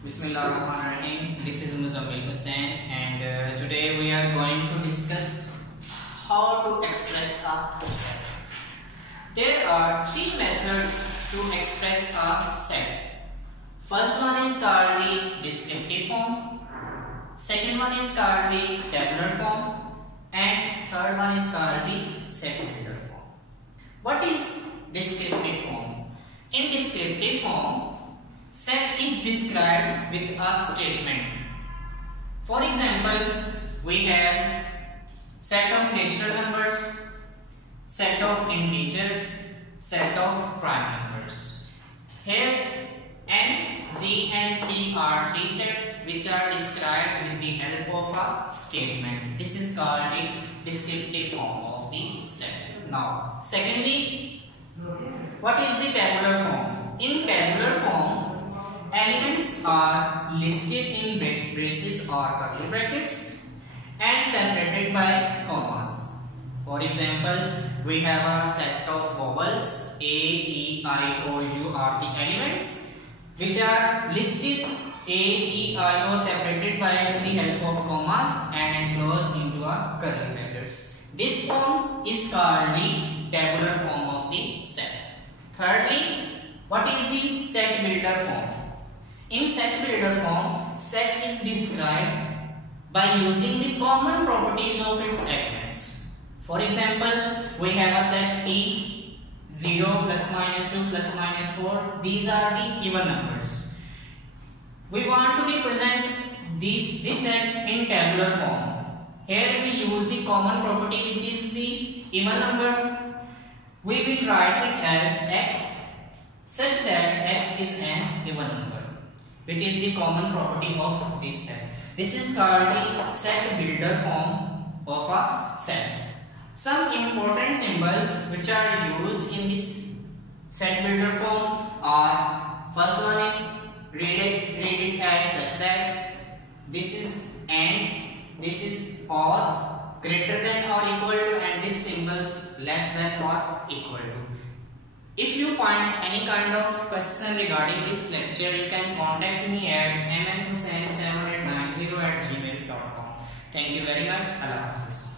Bismillahirrahmanirrahim. This is Muzammil Hussain, and today we are going to discuss how to express a set. There are three methods to express a set. First one is called the descriptive form, second one is called the tabular form, and third one is called the set builder form. What is descriptive form? In descriptive form, set is described with a statement. For example, we have set of natural numbers, set of integers, set of prime numbers. Here N, Z and P are three sets which are described with the help of a statement. This is called the descriptive form of the set. Now, secondly, what is the tabular form? In tabular form, elements are listed in braces or curly brackets and separated by commas. For example, we have a set of vowels A, E, I, O, U are the elements which are listed A, E, I, O separated by the help of commas and enclosed into a curly brackets. This form is called the tabular form of the set. Thirdly, what is the set builder form? In set builder form, set is described by using the common properties of its elements. For example, we have a set T, 0, plus minus 2, plus minus 4. These are the even numbers. We want to represent this set in tabular form. Here we use the common property which is the even number. We will write it as x such that x is an even number, which is the common property of this set. This is called the set builder form of a set. Some important symbols which are used in this set builder form are, first one is read it as such that this is and, this is or, greater than or equal to, and this symbols less than or equal to. If you find any kind of question regarding this lecture, you can contact me at mnhussain7890@gmail.com. Thank you very much. Allah Hafiz.